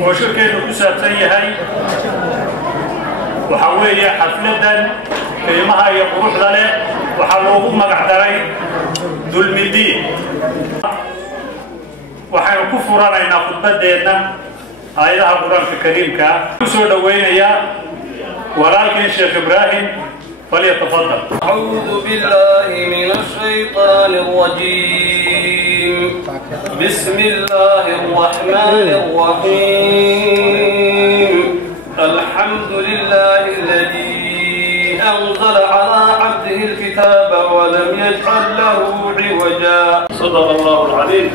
وشركة كسابتي هاي وحوية حفلة كلمها يقروح ذلك وحلوهم مقعدرين دول مدين وحين كفرنا إن خطبة دينا هايها قرآن الكريم كا سود وين يا ولكن شيخ إبراهيم فليتفضل. أعوذ بالله من الشيطان الرجيم. بسم الله الرحمن الرحيم. الحمد لله الذي أنزل على عبده الكتاب ولم يجعل له عوجا. صدق الله العظيم.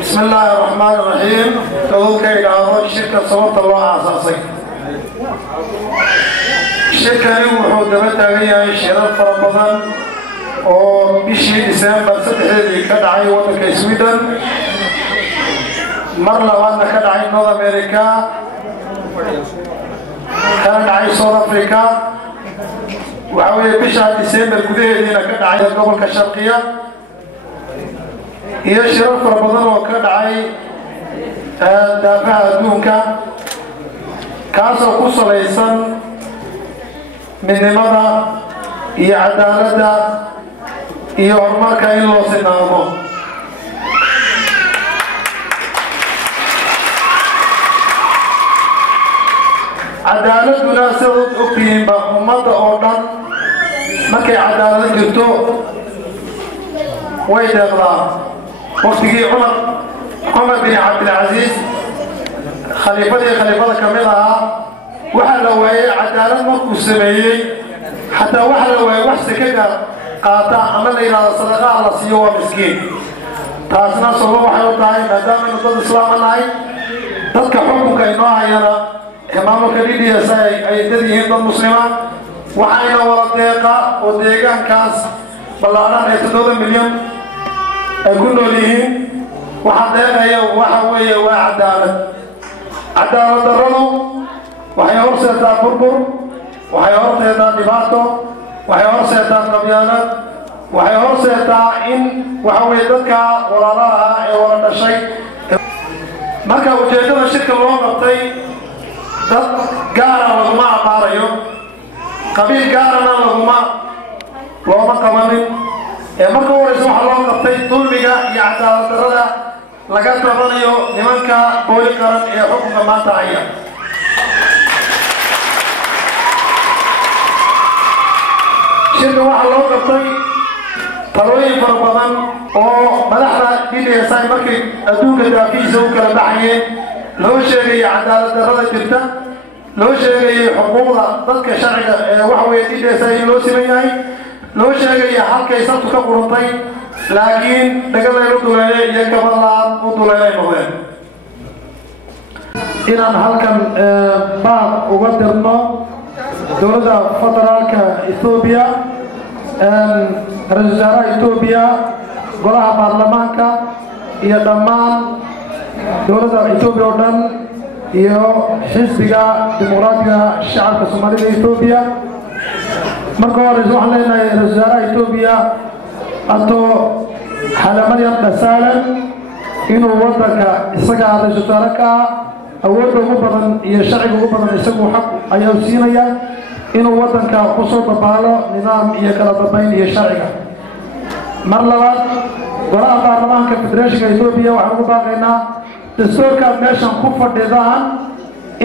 بسم الله الرحمن الرحيم. توكل على شركة صوت الله أساسي. شركة وحود متابعة شرف رمضان وبشي ديسمبر 6 كدعي ومن سويدن مرة وانا كدعي نورث أمريكا كان دعي ساوث أفريقيا وعوي بشهر ديسمبر كده كدعي قبل الشرقية هي شرف رمضان وكدعي دافع دونك كاسو كوسليسن من نمدا هي عدالة هي حرمك إن لو سنامو عدالة مناسبة أقيم بأمة أوردن مكي عدالة جبتو ويدغلا وقتي عمر بن عبد العزيز خليفة كاملها وحل وهي عدالة مركو سمية حتى وحل وهي وحس كده قاطع عمل إلى صدقاء على سيوة مسكين تاسنا صلى الله عليه وسلم ما دام إنه ضد الإسلام الله تذكر حكمك إنه عينا إمامك لدي يساي أي تدي هند المسلمة وحين ورد وديقان كاس بلعنا 8 مليون كله ليه وحدنا هي وحوية وعدالة الرضو وحي أرسلت بربر وحي أرسلت دباتو وحي أرسلت نبيانات وحي أرسلت إن وحويتك ولا لها ولا شيء marka ujeedada shirka loo qabtay dad gaar ah laguma abaarayo qabiil gaarana looma qabanin marka horeysa waxa loo qabtay dulmiga iyo cadaalad darrada laga tabanayo nimanka booli qaran ee xukunka maanta haya shirka waxa loo qabtay talooyin fara badan oo madaxda DDSI markay adduunka daafiisa u kala baxayeen loo sheegay cadaalad darrada jirta loo sheegay xuquuqda dadka sharciga ee waxa weeye DDSI loo simeeyay loo sheegay halkay sabtu ka qurantay laakiin dagalaynu duleeyay iyo gabalaan u duleeyay noqdeen inaan halkan baaq uga dirno dowladda federaalka Ethiopia رئيس وزراء إثيوبيا قلها برلمانكا iyo dhammaan dowladda Itoobiya oo dhan iyo xisbiga dimuqraadiga shacabka Soomaalida Itoobiya marka hore waxaan leenahay ra'iisul wasaaraha Itoobiya ato Hailemariam Desalegn inuu wadanka isaga ra'iisul wasaare ka awood ugu badan iyo sharci ugu badan isagu xaq ayuu siinaya inuu wadanka ku soo dabaalo nidaam iyo kala dambeyn iyo sharciga mar labaad golaha baarlamaanka federeeshinka Itoobiya waxaan ugu baaqaynaa dastuurka meeshan ku fadhidaan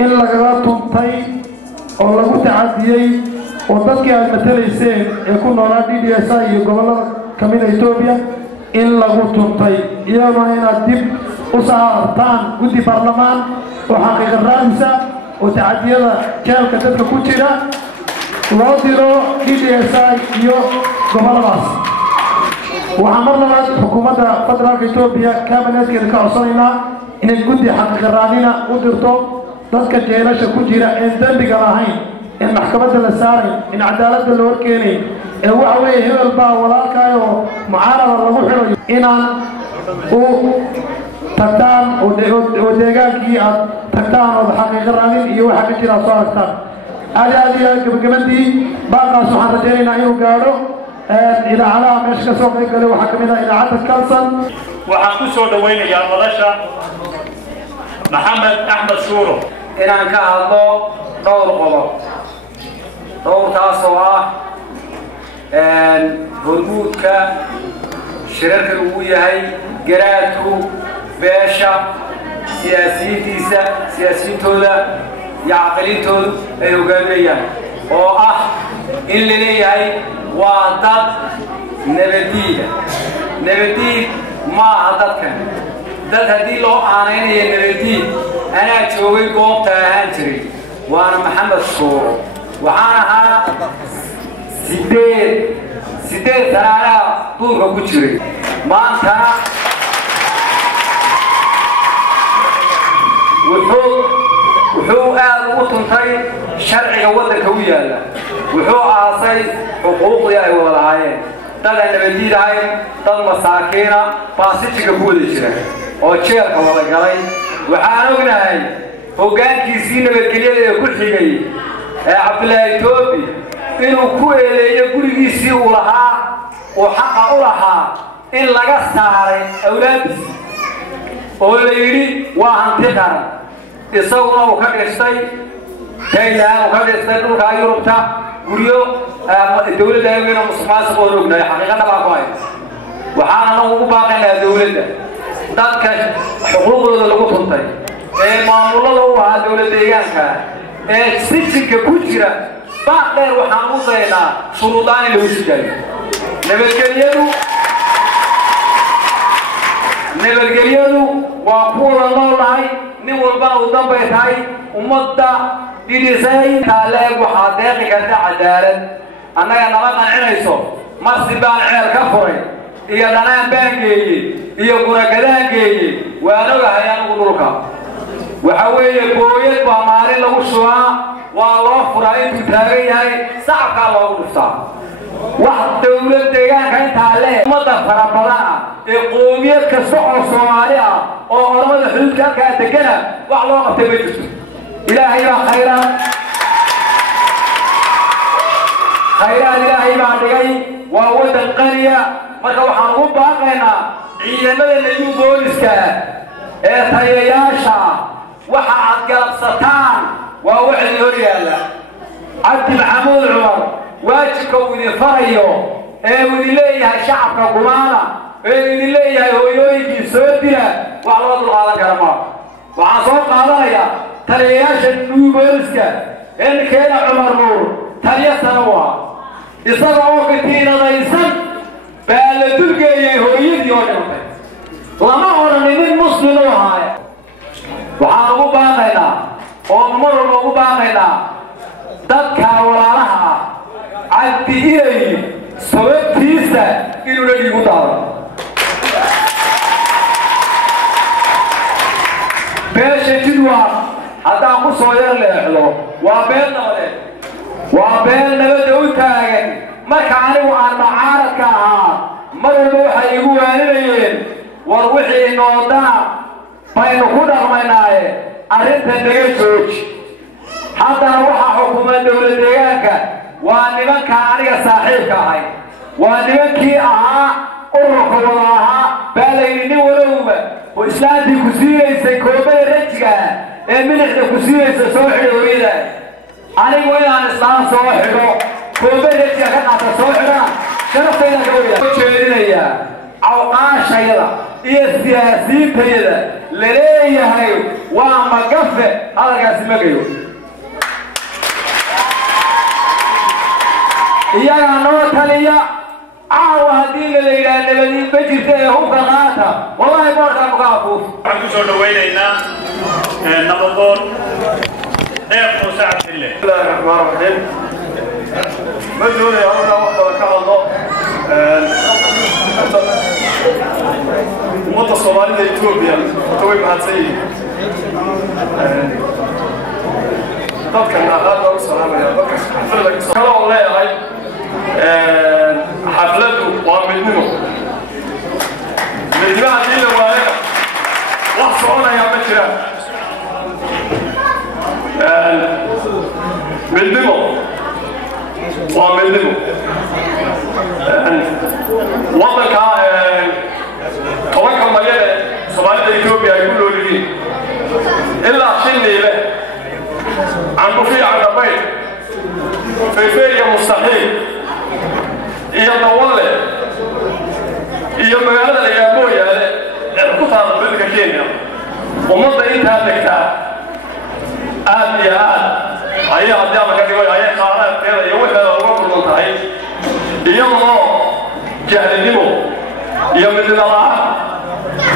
in lagaga tuntay oo lagu tacadiyay oo dadkii ay matalayseen ee ku noolaa DDSI iyo gobolada kamid Ethiopia in lagu tuntay iyadoo inaad dib u saartaan guddi baarlamaan oo xaqiiqo raadisa oo tacadiyada jeelka dadka ku jira loo diro DDSI iyo goboladaas waxaan mar labaad xukuumadda federaalka Ethiopia kabinetkeeda ka codsanaynaa inay guddi xaqiiqo raadina u dirto dadka jeelasha ku jira ee dambiga lahayn in maxkamadda la saaray in cadaaladda loo keenay ee waxa weeye hebel baa walaalkaayo mucaarada lagu xirayo inaan u tagtaan oo deegaankii aad tagtaan oo xaqiiqo raadin iyo waxa ka jira soo aragtaan aad iyo gabagabadii baaqaas waxaan rajaynaynaa inuu gaadho idaacadaha meesha ka soo qayb galay waxaa kamid ah idaacadda kalsan waxaan ku soo dhawaynayaa madasha maxamed axmed suuro inaan ka hadlo dhowr qodob dhowrtaas oo ah hormuudka shirarka uu yahay garaadku beesha siyaasiyiintooda iyo caqilintoodu ay hogaaminayaan oo ah in la leeyahay waa dad nabadiid maaha dadkan dad haddii loo aanaynayo nabadiid anaa joogay goobta ahaan jiray waana maxamed suuro waxaan ahaa sideed sanaanaa duurka ku jiray maantana wuxuu aad ugu tuntay sharciga waddanka u yaalla wuxuu aasay xuquuqdii ay wada lahaayeen dad aan nabadiid ahayn dad masaakiina baasijiga ku wada jira oo jeelka wada galay waxaan ognahay hoggaankiisii nabadgelyada ee ku xigay ee cabdullaahi toobi inuu ku eedeeyo gurigiisii uu lahaa uu xaqa u lahaa in laga saaray awlaadiisi oo la yidhi waa hanti qaran isaguna uu ka dhistay Thailand uu ka dhistay dhulka Yurubta guryo dawladda ay weeyna musuqmaasuq oo ognahay xaqiiqada baa ku hay waxaana ugu baaqaynaa dawladda dadka xuquuqdooda lagu tuntay ee maamulada u ahaa dawladda deegaanka ee sijinka ku jira baa dheer waxaan u daynaa shuruudaan lagu sidayo nabadgelyadu waa kuwa noolahay nin walbana uu dambay tahay ummadda dhidhisay taaleeg waxaa deeqi karta cadaalad annaga nama qancinayso marsi baan ceel ka furay iyo dhanaan baan geeyey iyo gunagadaan geeyey waan ogahay anigu dhulka waxa weeye booyad baa maalin lagu shubaa waa loo furaa intuu taagan yahay sacabkaa loogu dhuftaa wax dawlad deegaanka intaa leh ummadda fara badan ah ee qoomiyad kasta oo Soomaali ah oo ormada xuduudka halkaa degana wax loo qabtay ma jirto ilaahay baa khayraad ilaahay baa dhigay waa wadan qaniya marka waxaan ugu baaqaynaa ciidamada nayuu booliska ee tayayaasha waxa aad galabsataan waa wixii hor yaalla cabdi maxamuud cumar واجبك ودي فريو ودي ليه شعبك قمانا ودي ليه هويويكي سوديا وعلى وضع الغالة كرما وعصوب قادريا تلياش النوبرسكا إن كان عمر نور تليا سنوات إصدعوا كتينا ضيسان بألدلقى هويدي ونمتين لما هو من المسلم وهاي وعانقوا باقينا ومروا باقينا دكا ولا لها عدي إليه سبب تيسا إنه لدي مطار باشا جدوى حتى أقول صغير لأحلو وابيلنا وليه وابيلنا بدأوا تاغن ما كانوا عن معارك مروا حيقوا عنين وروحي إنه دانا بين كل أغميناي أرنت النجيشوش حتى روح حكومة دولة ديانك وأنمن كان صاحبك هاي وأنمن كي أروح وراها باليني ولوما وإسلامي كسيرة سيكوبا رجع ملك كسيرة سوحي وريدا أنا وين أنا إسلام سوحي كوبا رجع كنا سوحنا شرفنا جويا شيرينيا عوقاش هيدا السياسي هيدا لليه هاي وما قفة هذا قاسم مجيو iyaga noo taliya هدين اللي إلى نبدي بجرته هو كغاتا والله بارك مقافو عندو شو دوينا نبضون هيك مساعد الله. بسم الله الرحمن الرحيم. مجهول يا رب وحده وكان الله. ومضى الصومالي لإثيوبيا توي مع سيد. طب كان هذا السلام يا بكر. حفلة كلام الله يا غاي. حفلته وعملناه. من جماعة دين الواقع. وحصلنا يا بكر. ملدمو وملدمو وضعك طبعا مليانة صومالية إثيوبيا يقولوا لي إلا شني له عن بفيع عن بيت في فيا مستحيل إيا طولة إيا مغالة يا أبويا القطار بلك كينيا ومضى إنت هذا كتاب آد يا آد أيه أديان كذي أيه خارج كذا يوم هذا الوقت منتهي يوم جهل دمو يوم الله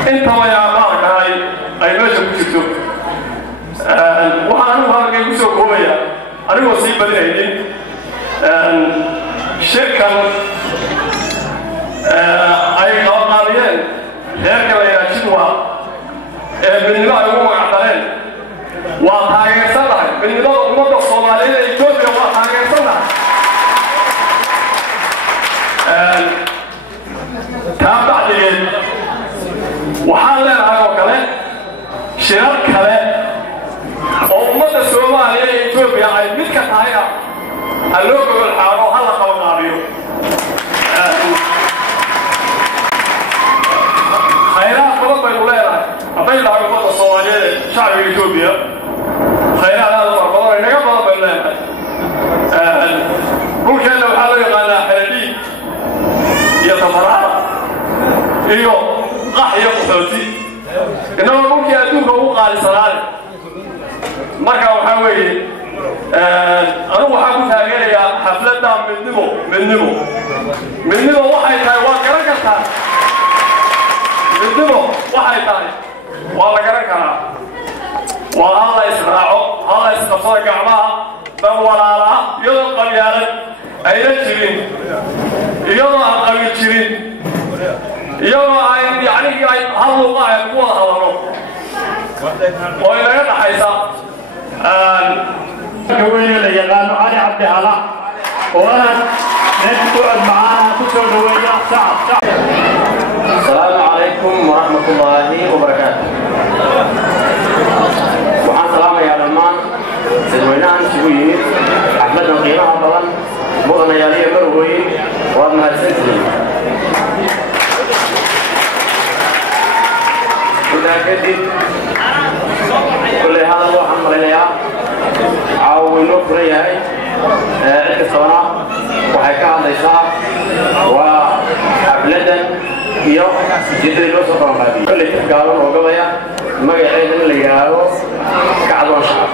أنت ما يا بارك هاي أي ماشي بتشوف وأنا بارك يسوق هويا أنا وصيب بدري شركة أي قوانين هيك ويا شنوا من لا يوم عطلين وطاير سنة من دون مدة الصومالية إثيوبيا وطاير سنة تابع لين وحال لنا وكله شرط كله ومدة الصومالية إثيوبيا أي مثل كتايا اللوجو بالحارة هلا قونا بيو خيرات قلوب الولاية أبين لها مدة الصومالية شعب إثيوبيا خيرات هذا الأمر نقبل بالله ممكن لو حاول يقال حلبي يتفرع إيوه قح يقصوتي إنما ممكن أدوك هو قال صلاة مركا وحاول أنا وحاول تاجر حفلة من نمو وحي تايوان كركتها من نمو وحي تاي والله كركها والله يسرعوا الله يسقطوا جماعة بولالا يوم قبيلة أين تشرين يوم قبيلة تشرين يوم يعني هالله ما يقول هالله وإلى يد حيسا دوينا اللي يقالوا علي عبد الله وأنا نتقعد معانا تسوي دوينا ساعة السلام عليكم ورحمة الله وبركاته. وعن سلام يا رمان سيدوينان سوي أحمد القيمة طبعا مغنى يالي مروي وأنا السنتي. إذا كنت كل هذا هو حمر ليا أو نفري عند الصلاة وحكاها ليسا وحفلة يوم جدي لو سفر هذه كل تفكارون وقضية ما يعيد اللي قالوا كعدون شعب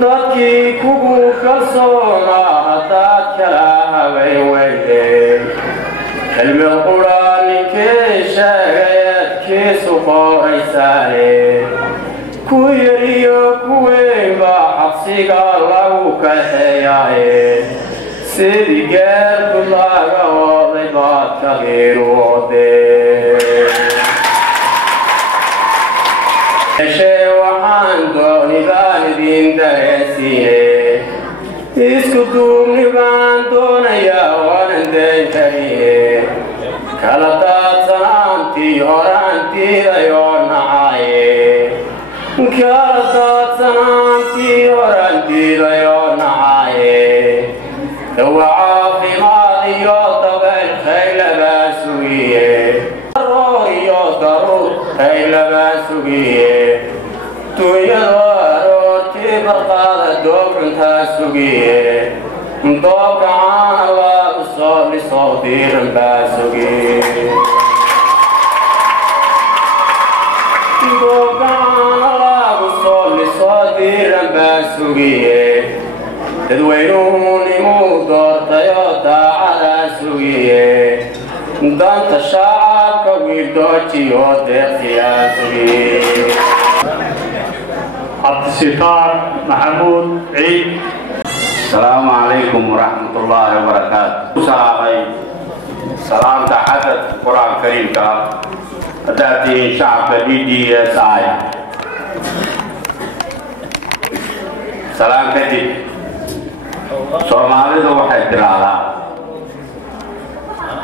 dadkii kugu kalsoona haddaad kala habayn kelmad qura ninkii sheegayeedkiisu qoraysaane ku yar iyo ku weyn baa xabsiga lagu kaxeeyaaye sidii geerku laga oday baad ka qiiroodee waxaan dooni baan idin dareensiiye isku duubni baan doonayaa waanan deentaniye kala daadsanaantii horaantiidayoo nacaye kala daadsanaantii horaantiidayoo nacaye dawa caafimaad iyo dabeel khaylabaa sugiye daruur iyo daruur khaylabaa sugiye tuuyadoortii barqaada doobcuntaa sugiye doobka caana waa u soo dhisoo diiran baa sugiye doobka caana waa u soo dhisoo diiran baa sugiye dadweynuhu nimuu doortayoo daacadaa sugiye danta shacabka wiidoojiyo deeqsiyaa sugiye عبد الستار محمود عيد. السلام عليكم ورحمة الله وبركاته. سلام عدد القرآن الكريم أداتي شعب DDSI. سلام كتير. Somali itu waxay tiraahdaa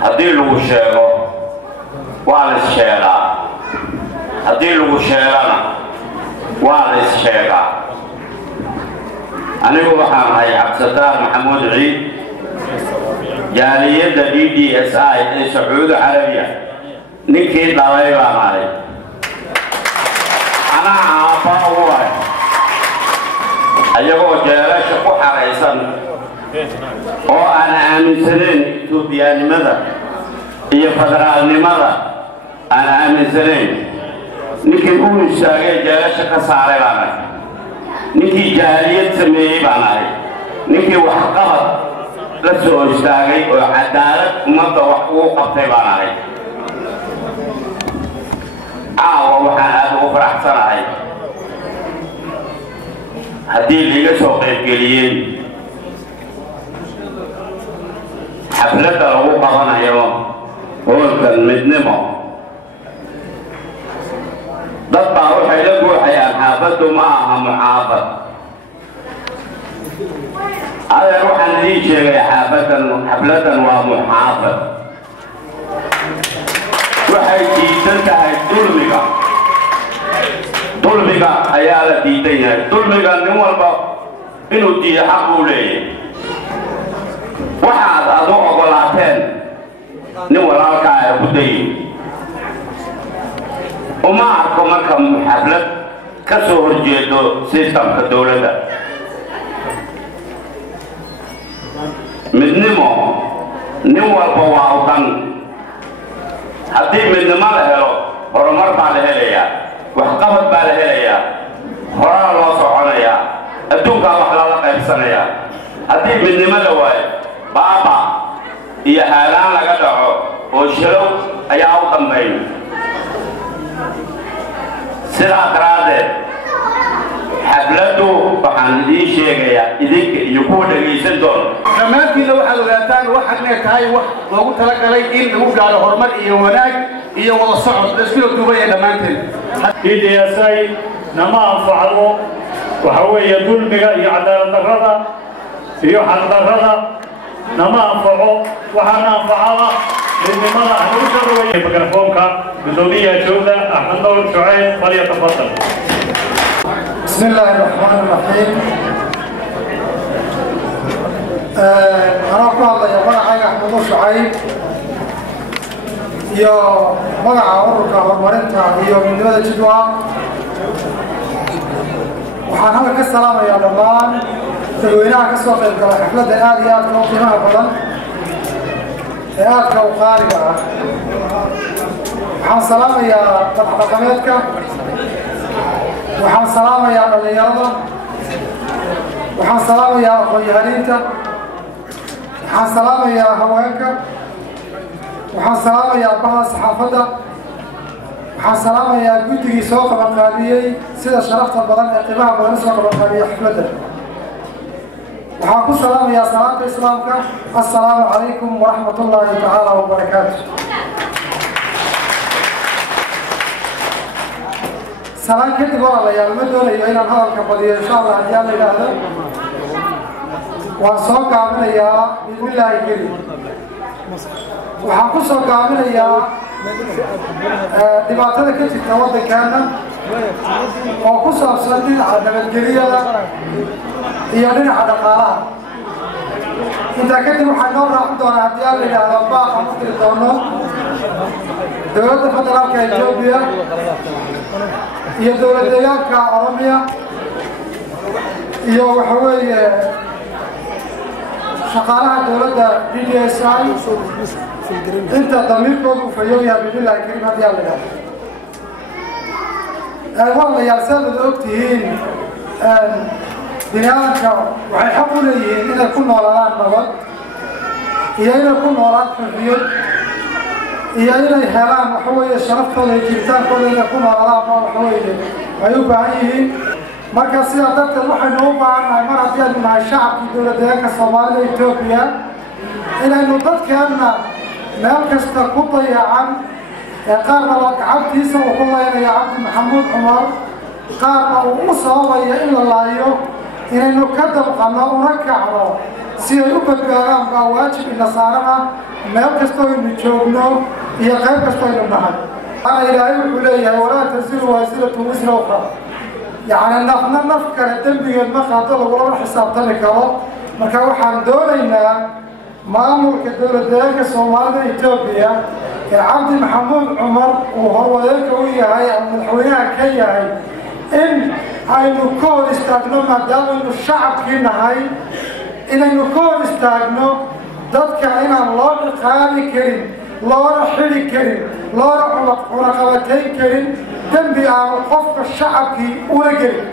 haddii lagu sheego waa la sheegaa haddii lagu sheegana waa la sheegaa anigu waxaan ahay Cabdisataar Maxamuud Ciid jaaliyadda DDSI ee Sacuudi Carabiya ninkii dhalay baan ahay anaa aabba ugu ahay ayagoo jeelasha ku xaraysan oo aan aaminsanayn Itoobiyaanimada iyo federaalnimada aan aaminsanayn ninkii uu istaagay jeelasha ka saaray baan ahay ninkii jaaliyad sameeyey baan ahay ninkii waxqabad la soo istaagay oo cadaalad ummadda wax ugu qabtay baan ahay caawa waxaan aad ugu faraxsanahay haddii liiga soo qaybgeliyeen xafladda lagu qabanayo hoolkan midnimo dad baa waxay la guuxayaan xaafaddu ma aha muxaafad adeer waxaan idiin sheegay xafladdan waa muxaafad waxay diidan tahay dulmiga ayaa la diidan yahay dulmiga nin walba inuu diido xaq uu leeyahay waxaad adu ogolaateen nin walaalkaa ay ku dayin uma arko marka xaflad ka soo horjeedo sistamka dowladda midnimo nin walba waa udan haddii midnimo la helo horumar baa la helayaa waxqabad baa la helayaa horaa loo soconayaa adduunkaa wax lala qaybsanayaa haddii midnimo la waayo baaba iyo haalaan laga dhaco oo shilow ayaa u dambayn sidaa daraaddeed xafladdu waxaan idiin sheegayaa idinka iyo kuwa dhegaysan doona dhammaantiina waxaad ogaataan waxaad inay tahay wax loogu talagalay in lagu gaaro horumar iyo wanaag iyo wada socod laskula duubay ee dhammaanteen DDSI nama anfacdo waxa weeye dulmiga iyo cadaalad darrada iyo xaq darrada nama anfaco waxaana anfacada midnimada lagu soo dhaweeyay mikrofoonka gudoomiyaha joogda Axmed Nuur Shucayb falyatafadal. بسم الله الرحمن الرحيم أنا أقول يا مرحبا أحمد نور شعيب يا مرحبا أوركا هرمرنتا يا من دولة جدوى وحان هذا السلام يا رمان تلوينها كسوق الحفلة الآليات وقيمها بدن آلك وقارئة وحان سلام يا رقميتك waxaan salaamayaa dhalinyarada waxaan salaamayaa aqoon-yahaniinta waxaan salaamayaa haweenka waxaan salaamayaa baha saxaafadda waxaan salaamayaa guddigii soo qabanqaabiyey sida sharafta badan ee qiimaha badan soo qabanqaabiyey xafladda waxaan ku salaamayaa salaanta islaamka assalaamu calaykum waraxmat ullaahi tacaala wabarakaatu سلام كتب والله يا المدن إلى هذا الكبدي إن شاء الله أجيال إلى هذا وصوك عمنا يا بسم الله الكريم وحنقول صوك عمنا يا دماغنا كتب توضي كان وقصة بسندين على الجريئة هي لنا على قارات إذا كتب حنور عندنا أجيال إلى هذا باقة ممكن الدولة dowladda federaalka Itoobiya iyo dowladda deegaanka Oromiya iyo waxa weeye shaqaalaha dowladda DDSI inta damiirkoodu u fayoobaya billahi karim hadii la yiraahdo walaalayaal sabab ogtihiin binaanka waxay xaq u leeyihiin inay ku noolaadaan nabad iyo inay ku noolaan xurriyad iyo inay helaan waxa weeye sharaftooda iyo jiritaankooda inay ku noolaadaan waxa weeye ay u baahan yihiin marka sidaa darteed waxaynu u baahannahay mar haddii aynu nahay shacabkii dowladdeegaanka Soomaalida Itoobiya inaynu dadkeenna meel kasta ku dayacan qaarna waa gacabtiisa uu ku leeyahay Cabdi Maxamuud Cumar qaarna uu u sababaya in la laayo inaynu ka dabqano una kacno si ay u badbaadaan baa waajib ina saarana meel kasta aynu joogno iyo qayb kasta aynu nahay ana ilaahay wuxuu leeyahay walaa tasiru wasilatu wisra ukhra يعني نفكر الدنبي المخاطر ولا حسابتني كرو مركا waxaan doonaynaa maamulka dowladda Soomaalida Itoobiya ee Cabdi Maxamuud Cumar oo horwadeelka u yahay madaxweynaha ka yahay in aynu ka hor istaagno maadaama aynu shacabkii nahay inaynu ka hor istaagno dadka inaan loo ciqaabi karin loona xili karin loona cunaqabatayn karin dembi aanu qofka shacabkii una gelin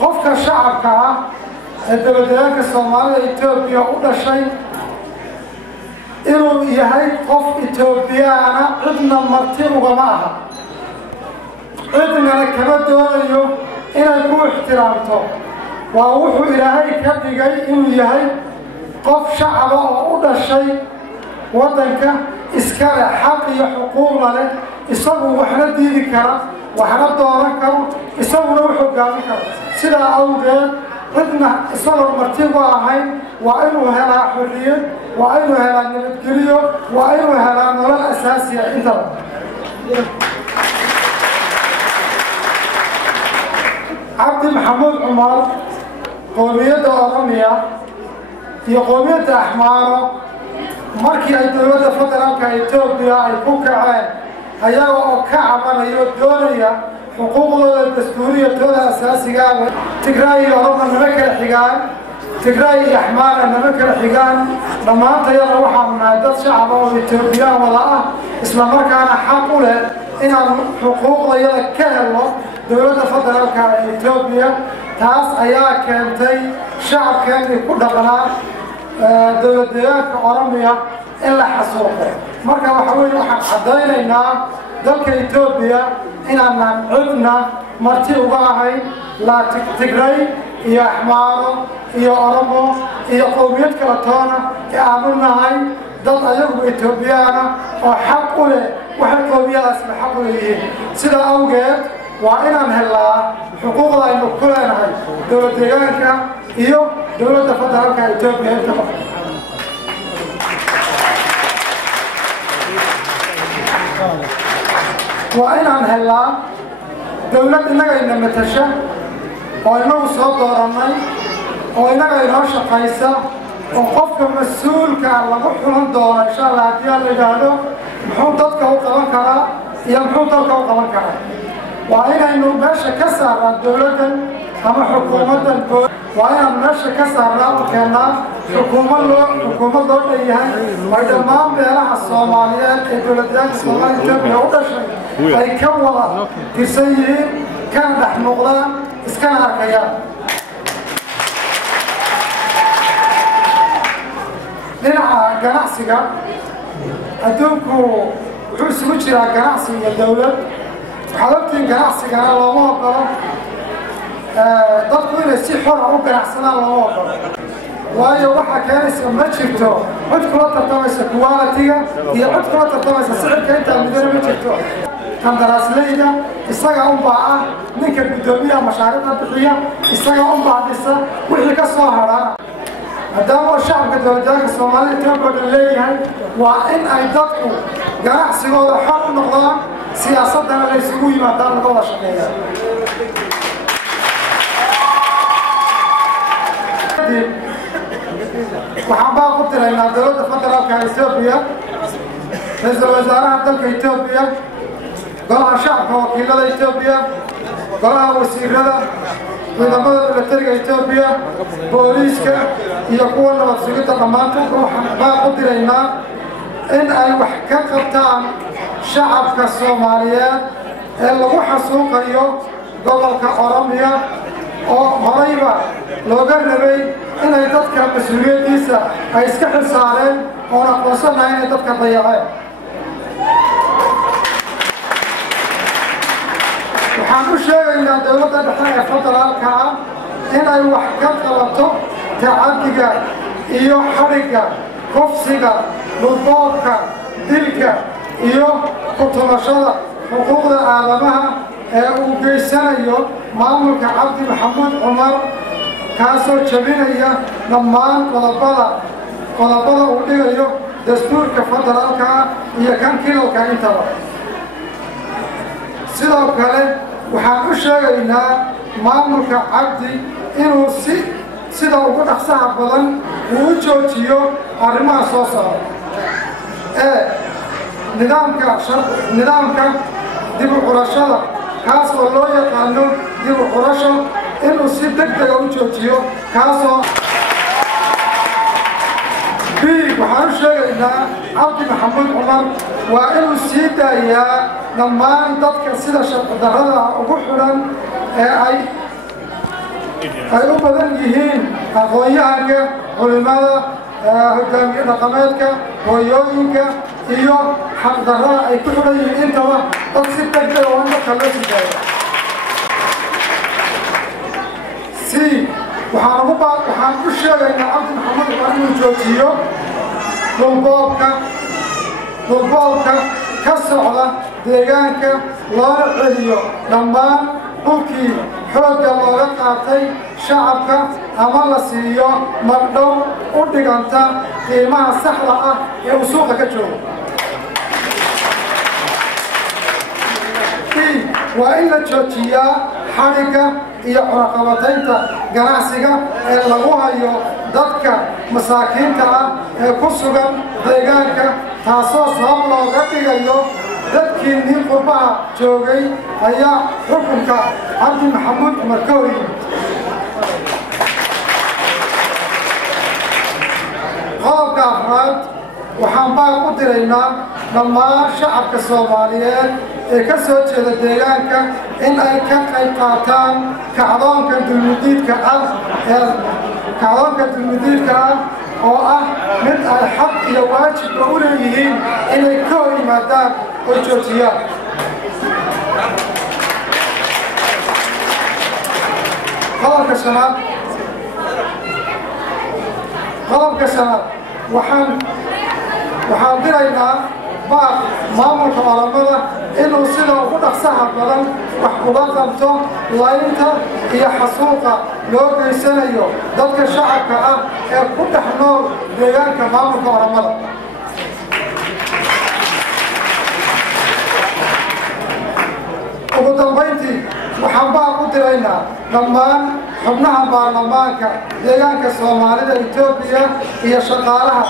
qofka shacabka ah ee dowladdeegaanka Soomaalida Itoobiya u dhashay inuu yahay qof Itoobiyaana cidna marti ugama aha cidna kama doonayo inay ku ixtiraamto waa wuxuu ilaahay ka dhigay inuu yahay qof shacab oo u dhashay wadanka iska leh xaq iyo xuquuq leh isagu waxna diidi kara waxna dooran karo isaguna wuxuu gaabi karo sida awgeed cidna isagoo marti u ahayn waa inuu helaa xurriyad waa inuu helaa nabadgelyo waa inuu helaa nolol asaasi ah intaba Cabdi Maxamuud Cumar qowmiyadda Oromiya iyo qowmiyadda Axmaaro markii ay dowladda federaalka Itoobiya ay ku kaceen ayaga oo ka cabanayo doonaya xuquuqdooda dastuuriyadooda asaasiga ah Tigray iyo Oromo nama kala xigaan Tigray iyo Axmaar nama kala xigaan dhammaantayada waxaan nahay dad shacab oo Itoobiyaan wada ah isla markaana xaq u leh inaan xuquuqdooda ka helo dowladda federaalka Itoobiya taas ayaa keentay shacabkeenii ku dhaqnaa dowladdeegaanka Oromiya in la xasuuqo marka waxa weeye waxaan cadaynaynaa dalka Itoobiya inaan cidna marti uga ahayn la Tigray iyo Axmaaro iyo Oromo iyo qowmiyad kala toona ee aanu nahay dad ayagu Itoobiyaana oo xaq u leh waxay qowmiyadaas xaq u leeyihiin sida awgeed waa inaan helaa xuquuqda aynu ku leenahay dowladdeegaanka iyo dowladda federaalka Itoobiya inta badan waa inaan helaa dowlad inaga ina matasha oo inagu soo dooranay oo inaga inoo shaqaysa oo qofka mas-uulka lagu xulan doono insha Allah haddii la yidhaahdo muxuu dadka u qaban karaa iyo muxuu dalka u qaban karaa waa inaynu meesha ka saarnaa dowladdan ama xukuumaddan waa inaan meesha ka saarnaa u keennaa xukuumad loo dhanyahay ay dhammaan beelaha Soomaaliyeed ee dowladdeegaanka Soomaalida Itoobiya u dhashay ay ka wada tirsan yihiin kana dhex muuqdaan iskana arkayaan dhinaca ganacsiga adduunku wuxuu isugu jiraa ganacsi iyo dowlad waxaad ogtiin ganacsigana looma ogolo dadku inay si xor u ganacsadaan looma ogolo waayo waxaa keenaysa ma jirto cid kula tartamaysa quality-ga iyo cid kula tartamaysa sicirka intaa midana ma jirto qandaraasleyda isaga unbaa ah ninka guddoomiyaha mashaariicda bixiya isaga unbaa dhisa wixii ka soo hadhaa maadaama shacabka dowladdeegaanka Soomaalida Itoobiya leeyahay waa in ay dadku ganacsigooda xor u noqdaan siyaasadana la isugu yimaadaan laga wada shaqeeya waxaan baa ku tiraynaa dowladda federaalka Itoobiya ra'iisul wasaaraha dalka Itoobiya golaha shacabka wakiilada Itoobiya golaha wasiirada ciidamada militariga Itoobiya booliiska iyo kuwa nabad sugidda dhammaantood waxaan baa ku tiraynaa in ay wax ka qabtaan shacabka Soomaaliyeed ee lagu xasuuqayo gobolka Oromiya oo horayba looga rabay inay dadka mas'uuliyadiisa ay iska xilsaareen oo aqoonsanahay inay dadka dayaceen waxaan u sheegaynaa dowladda dhexe ee federaalka ah inay wax ka qabato tacaddiga iyo xadhigga kufsiga dhulboobka dilka iyo ku tumashada xuquuqda aadamaha ee uu geysanayo maamulka Cabdi Maxamuud Cumar kaasoo jabinaya dhammaan qodobada uu dhigayo dastuurka federaalka iyo kan kilalka intaba sidoo kale waxaan u sheegaynaa maamulka Cabdi inuu sida ugu dhaqsaha badan uu u joojiyo arrimaha soo socda nidaamka dib u xurashada kaas oo loo yaqaano dib u xurasho inuu si degdeg u joojiyo kaasoo waxaan u sheegaynaa Cabdi Maxamuud Cumar waa inuu sii daayaa dhammaan dadka sida sharci darrada ugu xidhan ee ay u badan yihiin aqoon-yahanka culimada hogaamiye dhaqameedka hooyooyinka iyo xaqdarrada ay ku xidhan yihiin intaba dad si degdeg oo marka loo sidaayo waxaan u sheegaynaa Cabdi Maxamuud Cumar inuu joojiyo dhulboobka ka socda deegaanka loona celiyo dhammaan dhulkii xoogga looga qaatay shacabka ama la siiyo magdhow u dhiganta qiimaha saxda ah ee uu suuqa ka joogo waa in la joojiyaa xadhigga iyo cunaqabataynta ganacsiga ee lagu hayo dadka masaakiinta ah ee ku sugan deegaanka taasoo sabab looga dhigayo dadkii nin qurbaha joogay ayaa xukunka Cabdi Maxamuud Cumar ka hor yimid qodobka afraad waxaan baa u diraynaa dhammaan shacabka Soomaaliyeed ee ka soo jeeda deegaanka in ay ka qayb qaataan kacdoonka dulmidiidka ah oo ah mid ay xaq iyo waajibba u leeyihiin inay ka hor yimaadaan oo joojiyaan qodobka shanaad waxaan diraynaa maamulka Oromada inuu sida ugu dhaqsaha badan wax uga qabto laynta iyo xasuuqa loo geysanayo dadka shacabka ah ee ku dhex nool deegaanka maamulka Oromada ugu dambeyntii waxaan baa u diraynaa dhammaan xubnaha baarlamaanka deegaanka Soomaalida Itoobiya iyo shaqaalaha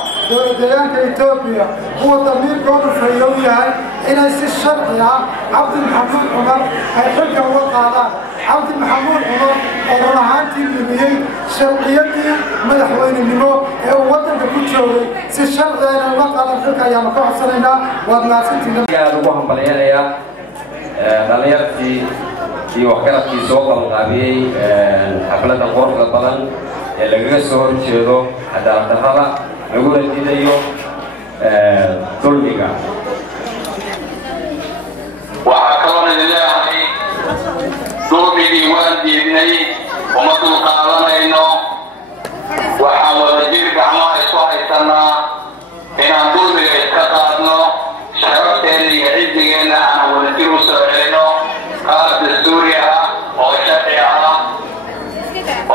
deegaanka Itoobiya kuwa damiirkoodu fayow yahay inay si sharci ah Cabdi Maxamuud Cumar ay xilka uga qaadaan Cabdi Maxamuud Cumar oo run ahaantii lumiyey sharciyadii madaxweynenimo ee uu waddanka ku joogay si sharci ah inay uga qaadaan xilka ayaanu ka codsanaynaa waad mahadsantihiin ugu hambalyeynaya dhalinyartii iyo waxgaradkii soo qabanqaabiyey xafladda quruxda badan ee lagaga soo horjeedo cadaalad darrada laguna diidayo dulmiga waxaa kaloo idin leeyahay dulmigii waan diidnay uma dulqaadanayno waxaan wadajir gacmaha isku haysanaa inaan dulmiga iska qaadno sharafteena iyo cidigeenna aan wadajir u soo celino qaab dastuuri ah oo sharci ah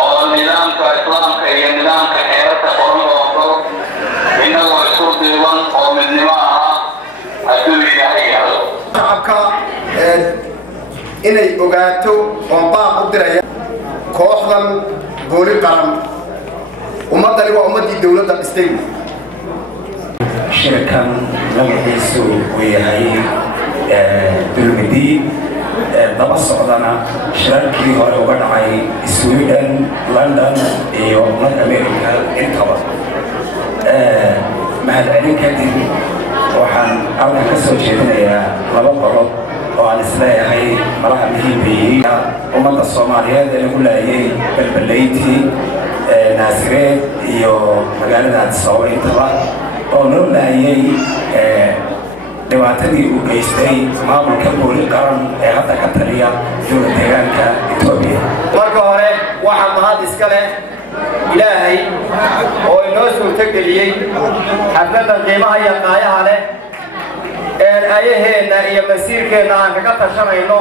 oo nidaamka islaamka iyo nidaamka xeerarka qoran oo dal inagoo isku diiban oo midnimo ah hadduu ilaahay yahdo shacabka inay ogaato oo baaq u diraya kooxdan booli qaran uma ummadani waa ummadii dawladda dhistay shirkan magaciisu uu yahay dulmidii daba socdana shirarkii hore uga dhacay Sweden, London iyo North America intaba mahadcelin kadib waxaan halkan ka soo jeedinayaa laba qodob oo aan isleeyahay malaha muhiimka ummadda Soomaaliyeed ee lagu laayay balbalayntii Naasireed iyo magaalada Addis Ababa intaba oo loo laayay dhibaatadii uu geystay maamulka booli qaran ee hadda ka taliya dowlad deegaanka Itoobiya. marka hore waxaan mahad iska leh ilaahay oo inoo suurtageliyey xafladan qiimaha iyo qaayaha leh ayaheena iyo masiirkeena aan kaga tashanayno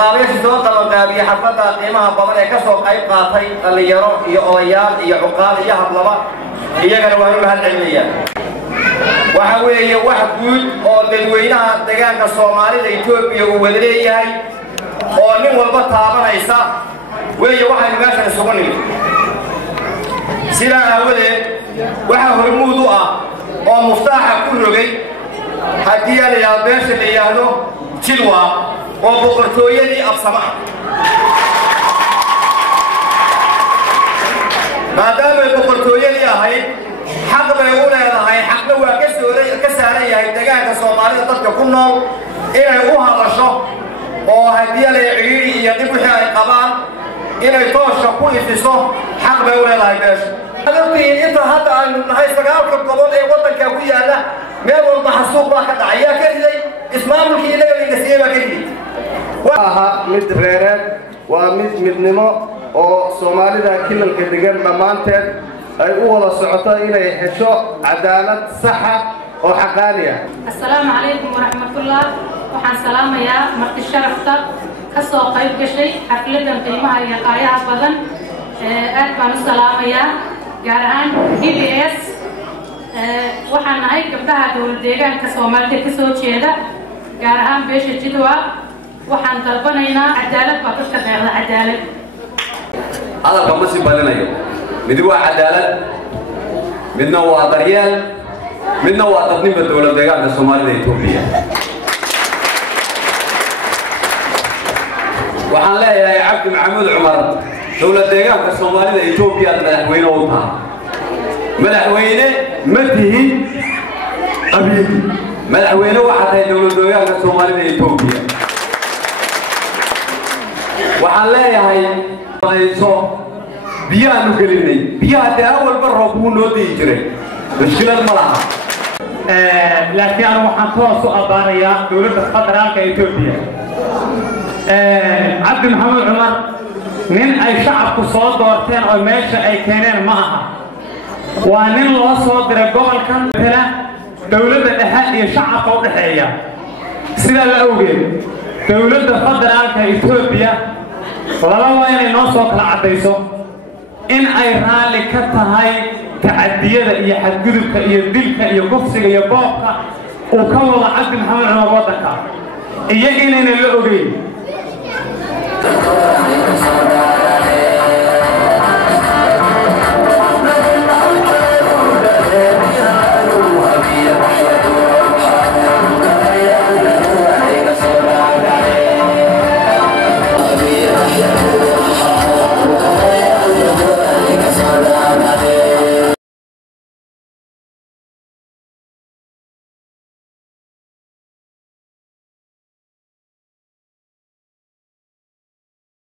qaabiyasha soo qabanqaabiya xaflada qiimaha badan ee kasoo qayb qaatay dhalinyaro iyo odayaal iyo cuqaal iyo hablaba iyagana waan u mahad celinayaa waxa weeye wax guud oo dadweynaha deegaanka Soomaalida Itoobiya uu wada leeyahay oo nin walba taabanaysa weeye waxaan meeshan isugu nimid sidaa aawadeed waxa hormuud u ah oo muftaaxa ku rogay haddii la yiraahdo beesha la yiraahdo Jilwa oo boqortooyadii Absama maadaama boqortooyadii ahayd xaq bay u leedahay xaqna waa ka saaran yahay deegaanka Soomaalida dadka ku nool inay u hadasho oo haddii la yiriiri iyo dib wixii ay qabaan inay toosha ku ifiso xaq bay u leedahay beesha hadalkii inta hadda aan nahay sagaalka gobol ee wadanka ku yaala meel walba xasuuq baa ka dhacay yaa ka riday ismaamulkii inaga laga siiyay baa ka riday waa mid reereed waa mid midnimo oo Soomaalida kilalka degan dhamaanteed ay u wada socoto inay hesho cadaalad sax ah oo xaqaani ah. Assalaamu alaykum wa rahmatullah. waxaan salaamayaa marti sharafta ka soo qayb gashay xafladan qiimaha iyo qaayaha badan aad baan u salaamayaa gaar ahaan DBS waxaan nahay gabdhaha dowlad deegaanka Soomaalida ka soo jeeda gaar ahaan beesha Jilwa waxaan dalbanaynaa cadaalad baa dadka deeqda cadaalad hadalka ma sii balinayo mid waa cadaalad midna waa daryeel midna waa dadnimada dowlad deegaanka Soomaalida Itoobiya waxaan leeyahay Cabdi Maxamuud Cumar dowlad deegaanka Soomaalida Itoobiya madaxweyne u tahay madaxweyne ma tihin qabiil madaxweyne waxa tahay dowlad deegaanka Soomaalida Itoobiya waxaan leeyahay ayso biyaanu gelinay biyaha taa walba roob uu noo dii jiray mushkilad ma laha laakiin aan waxaan toos u abaanayaa dowladda federaalka Itoobiya Cabdi Maxamuud Cumar nin ay shacabku soo doorteen oo meesha ay keeneen ma aha waa nin loo soo diray gobolkan tala dowladda dhexe iyo shacabka u dhaxeeya sida la ogeey dowladda federaalka Itoobiya laba waa inay noo soo kala cadayso in ay raali ka tahay tacadiyada iyo xadgudubka iyo dilka iyo kufsiga iyo boobka uu ka wada Cabdi Maxamuud Cumar wadanka iyo inayna la ogeyn